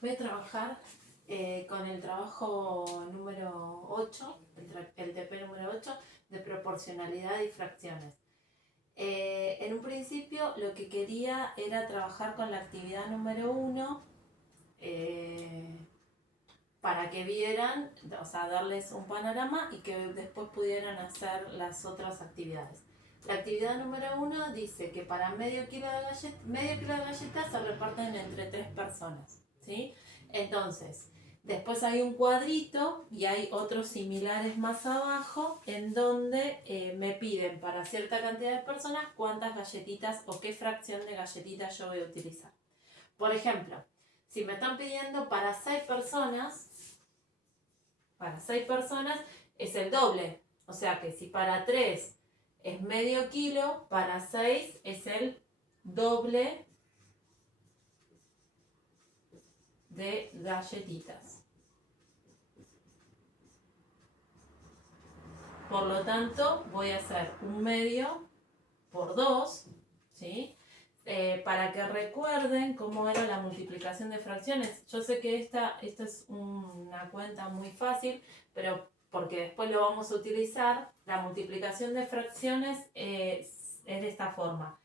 Voy a trabajar con el trabajo número 8, el TP número 8, de proporcionalidad y fracciones. En un principio lo que quería era trabajar con la actividad número 1 para que vieran, o sea, darles un panorama y que después pudieran hacer las otras actividades. La actividad número 1 dice que para medio kilo de galletas se reparten entre 3 personas, ¿sí? Entonces, después hay un cuadrito y hay otros similares más abajo en donde me piden para cierta cantidad de personas cuántas galletitas o qué fracción de galletitas yo voy a utilizar. Por ejemplo, si me están pidiendo para 6 personas es el doble. O sea que si para 3 es medio kilo, para 6 es el doble de galletitas. Por lo tanto, voy a hacer un medio por 2, ¿sí? Para que recuerden cómo era la multiplicación de fracciones. Yo sé que esta es una cuenta muy fácil, pero porque después lo vamos a utilizar, la multiplicación de fracciones es de esta forma.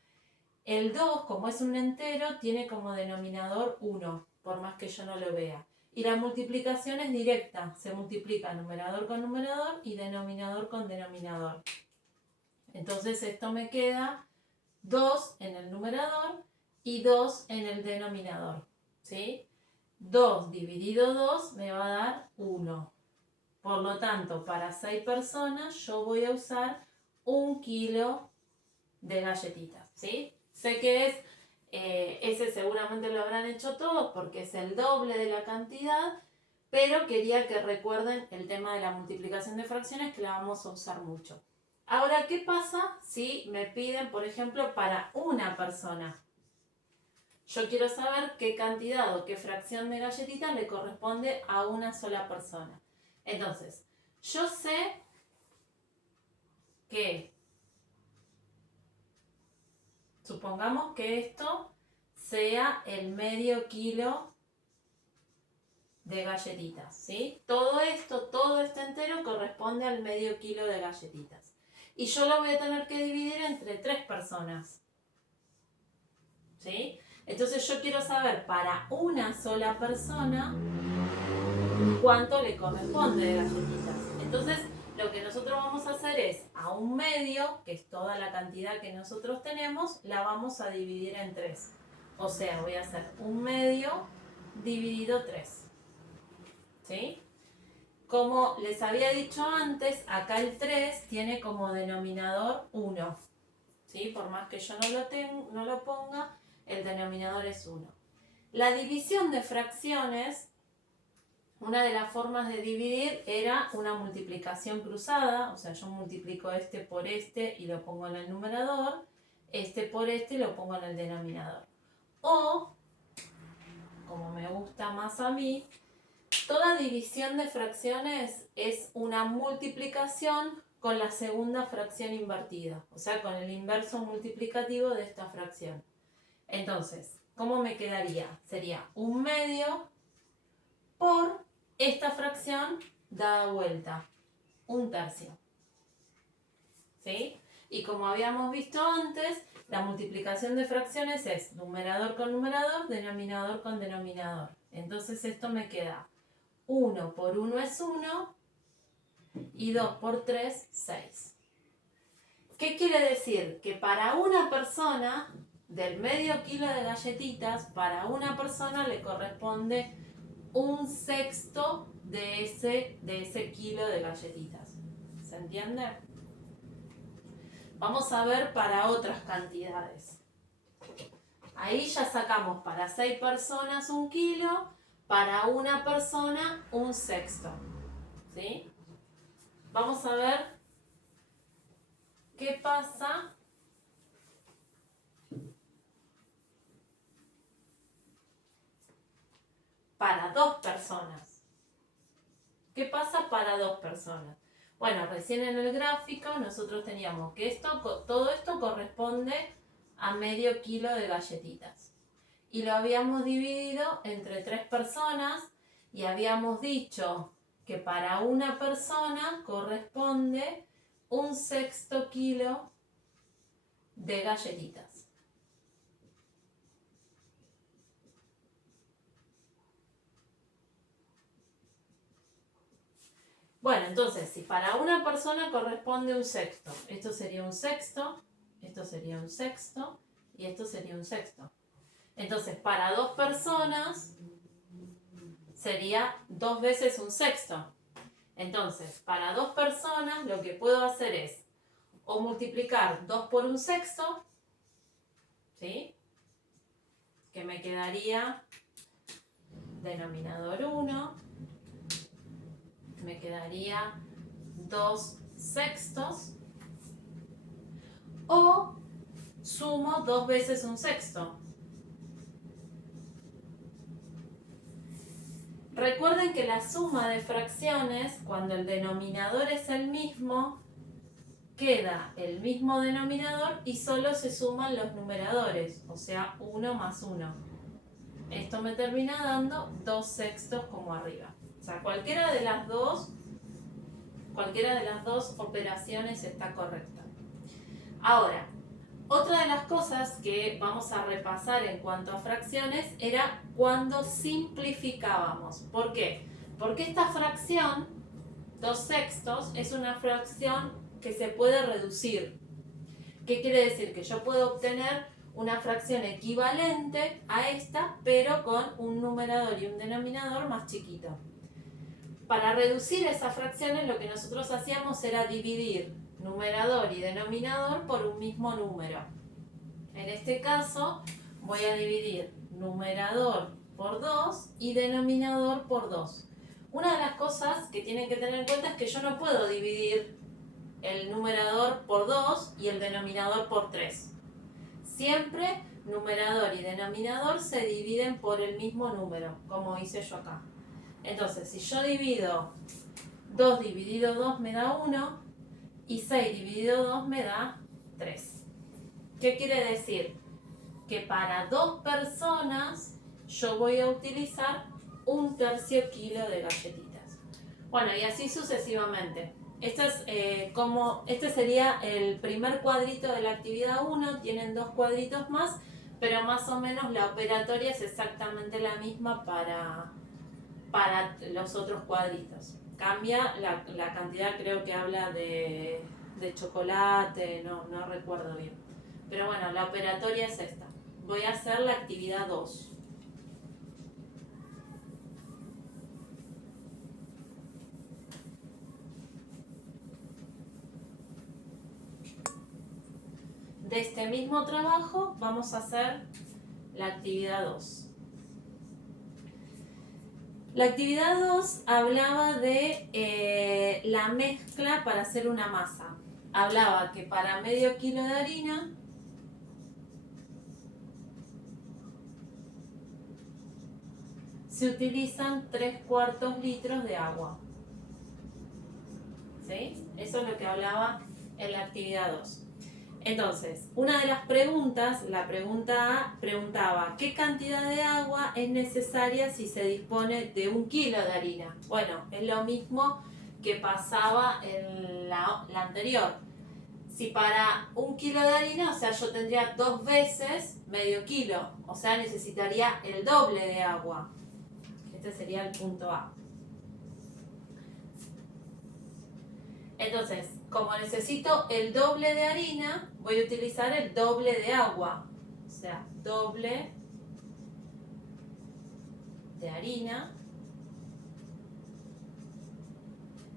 El 2, como es un entero, tiene como denominador 1, por más que yo no lo vea. Y la multiplicación es directa, se multiplica numerador con numerador y denominador con denominador. Entonces esto me queda 2 en el numerador y 2 en el denominador, ¿sí? 2 dividido 2 me va a dar 1. Por lo tanto, para 6 personas yo voy a usar 1 kilo de galletitas, ¿sí? Sé que ese seguramente lo habrán hecho todos porque es el doble de la cantidad, pero quería que recuerden el tema de la multiplicación de fracciones que la vamos a usar mucho. Ahora, ¿qué pasa si me piden, por ejemplo, para una persona? Yo quiero saber qué cantidad o qué fracción de galletitas le corresponde a una sola persona. Entonces, yo sé que, supongamos que esto sea el medio kilo de galletitas, ¿sí? Todo este entero corresponde al medio kilo de galletitas. Y yo lo voy a tener que dividir entre 3 personas, ¿sí? Entonces yo quiero saber para una sola persona cuánto le corresponde de galletitas. Entonces lo que nosotros vamos a hacer es a un medio, que es toda la cantidad que nosotros tenemos, la vamos a dividir en 3. O sea, voy a hacer un medio dividido 3. ¿Sí? Como les había dicho antes, acá el 3 tiene como denominador 1. ¿Sí? Por más que yo no lo ponga, el denominador es 1. La división de fracciones, una de las formas de dividir era una multiplicación cruzada, o sea, yo multiplico este por este y lo pongo en el numerador, este por este y lo pongo en el denominador. O, como me gusta más a mí, toda división de fracciones es una multiplicación con la segunda fracción invertida, o sea, con el inverso multiplicativo de esta fracción. Entonces, ¿cómo me quedaría? Sería un medio por esta fracción dada vuelta, un tercio. ¿Sí? Y como habíamos visto antes, la multiplicación de fracciones es numerador con numerador, denominador con denominador. Entonces esto me queda 1 por 1 es 1 y 2 por 3, 6. ¿Qué quiere decir? Que para una persona, del medio kilo de galletitas, para una persona le corresponde un sexto de ese kilo de galletitas. ¿Se entiende? Vamos a ver para otras cantidades. Ahí ya sacamos para 6 personas 1 kilo, para una persona un sexto. ¿Sí? Vamos a ver qué pasa para 2 personas. ¿Qué pasa para 2 personas? Bueno, recién en el gráfico nosotros teníamos que todo esto corresponde a medio kilo de galletitas. y lo habíamos dividido entre 3 personas y habíamos dicho que para una persona corresponde 1/6 kilo de galletitas. Bueno, entonces, si para una persona corresponde 1/6, esto sería 1/6, esto sería 1/6 y esto sería 1/6. Entonces, para 2 personas sería 2 veces 1/6. Entonces, para 2 personas lo que puedo hacer es o multiplicar 2 por 1/6, ¿sí? Que me quedaría denominador 1, me quedaría 2/6, o sumo 2 veces 1/6. Recuerden que la suma de fracciones, cuando el denominador es el mismo, queda el mismo denominador y solo se suman los numeradores, o sea, 1 más 1. Esto me termina dando 2/6 como arriba. O sea, cualquiera de las dos operaciones está correcta. Ahora, otra de las cosas que vamos a repasar en cuanto a fracciones era cuando simplificábamos. ¿Por qué? Porque esta fracción, 2/6, es una fracción que se puede reducir. ¿Qué quiere decir? Que yo puedo obtener una fracción equivalente a esta, pero con un numerador y un denominador más chiquito. Para reducir esas fracciones lo que nosotros hacíamos era dividir numerador y denominador por un mismo número. En este caso voy a dividir numerador por 2 y denominador por 2. Una de las cosas que tienen que tener en cuenta es que yo no puedo dividir el numerador por 2 y el denominador por 3. Siempre numerador y denominador se dividen por el mismo número, como hice yo acá. Entonces, si yo divido 2 dividido 2 me da 1 y 6 dividido 2 me da 3. ¿Qué quiere decir? Que para 2 personas yo voy a utilizar 1/3 kilo de galletitas. Bueno, y así sucesivamente. Este sería el primer cuadrito de la actividad 1, tienen 2 cuadritos más, pero más o menos la operatoria es exactamente la misma para los otros cuadritos. Cambia la cantidad, creo que habla de chocolate, no recuerdo bien. Pero bueno, la operatoria es esta. Voy a hacer la actividad 2. De este mismo trabajo vamos a hacer la actividad 2. La actividad 2 hablaba de la mezcla para hacer una masa. Hablaba que para medio kilo de harina se utilizan 3/4 litros de agua. ¿Sí? Eso es lo que hablaba en la actividad 2. Entonces, una de las preguntas, la pregunta A, preguntaba ¿qué cantidad de agua es necesaria si se dispone de 1 kilo de harina? Bueno, es lo mismo que pasaba en la anterior. Si para 1 kilo de harina, o sea, yo tendría 2 veces medio kilo, o sea, necesitaría el doble de agua. Este sería el punto A. Entonces, como necesito el doble de harina, voy a utilizar el doble de agua. O sea, doble de harina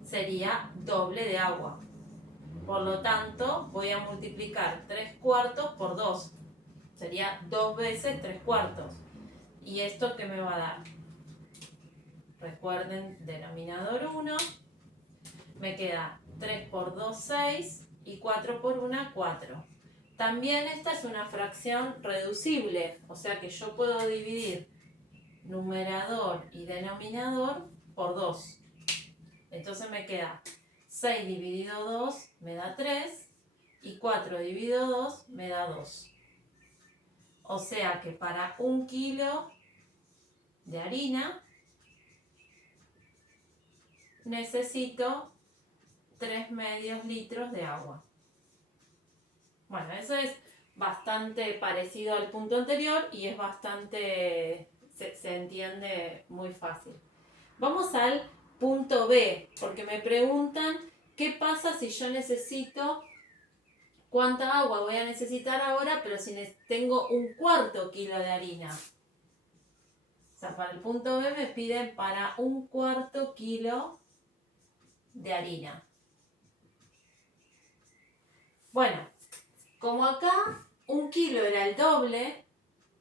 sería doble de agua. Por lo tanto, voy a multiplicar 3/4 por 2. Sería 2 veces 3/4. ¿Y esto qué me va a dar? Recuerden, denominador 1. Me queda 3 por 2, 6 y 4 por 1, 4. También esta es una fracción reducible, o sea que yo puedo dividir numerador y denominador por 2. Entonces me queda 6 dividido 2 me da 3 y 4 dividido 2 me da 2. O sea que para 1 kilo de harina necesito 3 medios litros de agua. Bueno, eso es bastante parecido al punto anterior y es bastante, se entiende muy fácil. Vamos al punto B, porque me preguntan qué pasa si yo necesito, cuánta agua voy a necesitar ahora, pero si tengo 1/4 kilo de harina. O sea, para el punto B me piden para 1/4 kilo de harina. Bueno, como acá 1 kilo era el doble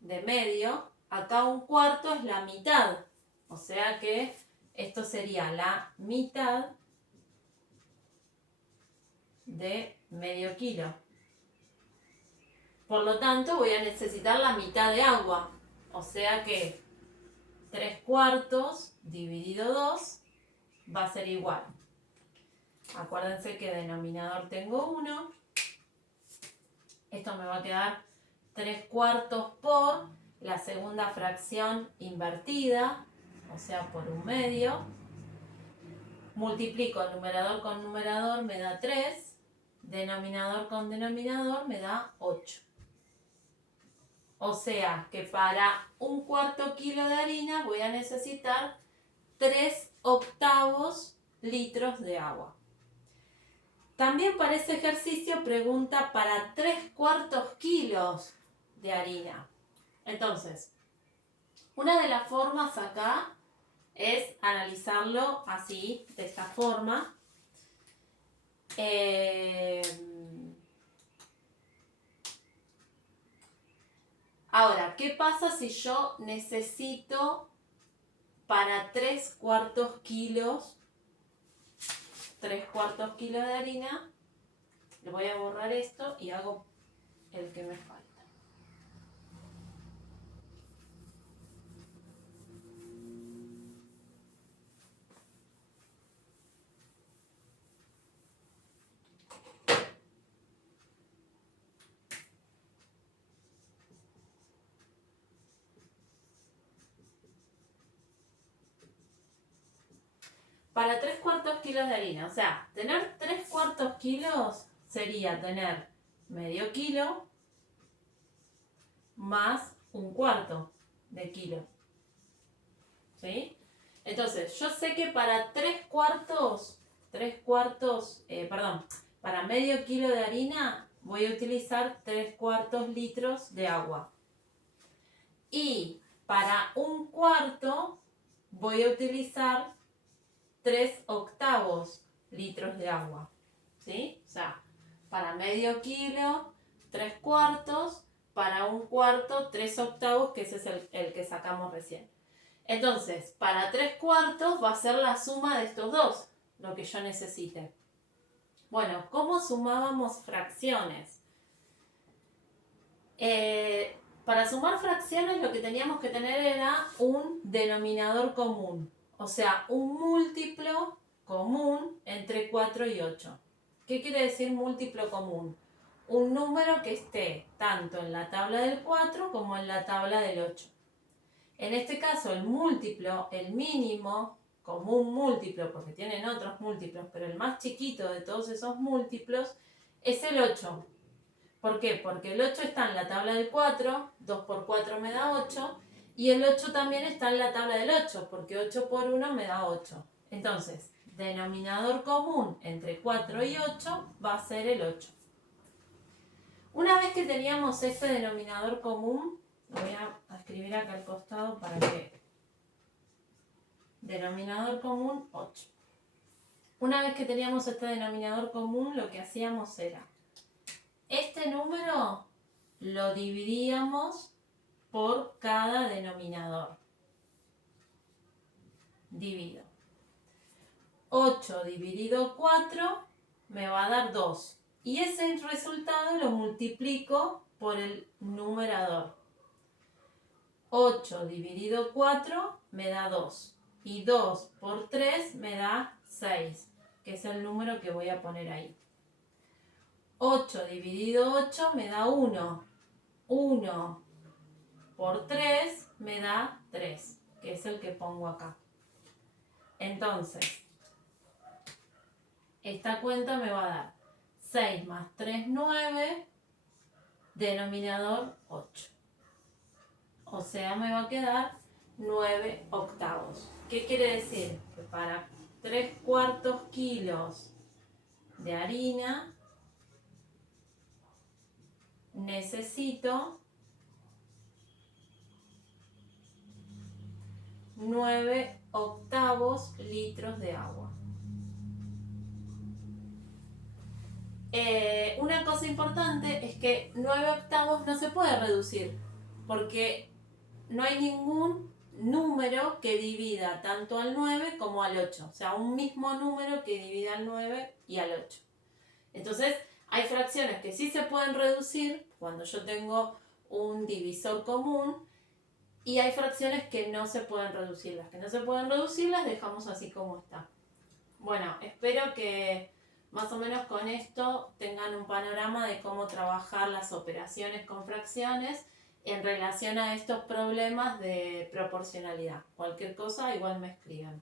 de medio, acá 1/4 es la mitad. O sea que esto sería la mitad de medio kilo. Por lo tanto, voy a necesitar la mitad de agua. O sea que 3/4 dividido 2 va a ser igual. Acuérdense que denominador tengo 1. Esto me va a quedar 3/4 por la segunda fracción invertida, o sea, por 1/2. Multiplico numerador con numerador, me da 3. Denominador con denominador me da 8. O sea que para 1/4 kilo de harina voy a necesitar 3/8 litros de agua. También para ese ejercicio pregunta para 3/4 kilos de harina. Entonces, una de las formas acá es analizarlo así, de esta forma. Ahora, ¿qué pasa si yo necesito para 3/4 kilos, 3/4 kilos de harina? Le voy a borrar esto y hago el que me falta. Para 3/4 kilos de harina, o sea, tener 3/4 kilos sería tener medio kilo más 1/4 de kilo. ¿Sí? Entonces, yo sé que para para medio kilo de harina voy a utilizar 3/4 litros de agua. Y para 1/4 voy a utilizar 3/8 litros de agua. ¿Sí? O sea, para medio kilo, 3/4, para 1/4, 3/8, que ese es el que sacamos recién. Entonces, para 3/4 va a ser la suma de estos dos, lo que yo necesite. Bueno, ¿cómo sumábamos fracciones? Para sumar fracciones lo que teníamos que tener era un denominador común, o sea, un múltiplo común entre 4 y 8. ¿Qué quiere decir múltiplo común? Un número que esté tanto en la tabla del 4 como en la tabla del 8. En este caso el múltiplo, el mínimo, común múltiplo, porque tienen otros múltiplos, pero el más chiquito de todos esos múltiplos es el 8. ¿Por qué? Porque el 8 está en la tabla del 4, 2 por 4 me da 8, y el 8 también está en la tabla del 8, porque 8 por 1 me da 8. Entonces, denominador común entre 4 y 8 va a ser el 8. Una vez que teníamos este denominador común, lo voy a escribir acá al costado para que... Denominador común 8. Una vez que teníamos este denominador común, lo que hacíamos era... Este número lo dividíamos por cada denominador. Divido. 8 dividido 4 me va a dar 2. Y ese resultado lo multiplico por el numerador. 8 dividido 4 me da 2. Y 2 por 3 me da 6, que es el número que voy a poner ahí. 8 dividido 8 me da 1. 1 por 3 me da 3, que es el que pongo acá. Entonces, esta cuenta me va a dar 6 más 3, 9, denominador 8. O sea, me va a quedar 9 octavos. ¿Qué quiere decir? Que para 3/4 kilos de harina necesito 9 octavos litros de agua. Una cosa importante es que 9 octavos no se puede reducir, porque no hay ningún número que divida tanto al 9 como al 8. O sea, un mismo número que divida al 9 y al 8. Entonces, hay fracciones que sí se pueden reducir cuando yo tengo un divisor común, y hay fracciones que no se pueden reducir. Las que no se pueden reducir las dejamos así como está. Bueno, espero que más o menos con esto tengan un panorama de cómo trabajar las operaciones con fracciones en relación a estos problemas de proporcionalidad. Cualquier cosa igual me escriban.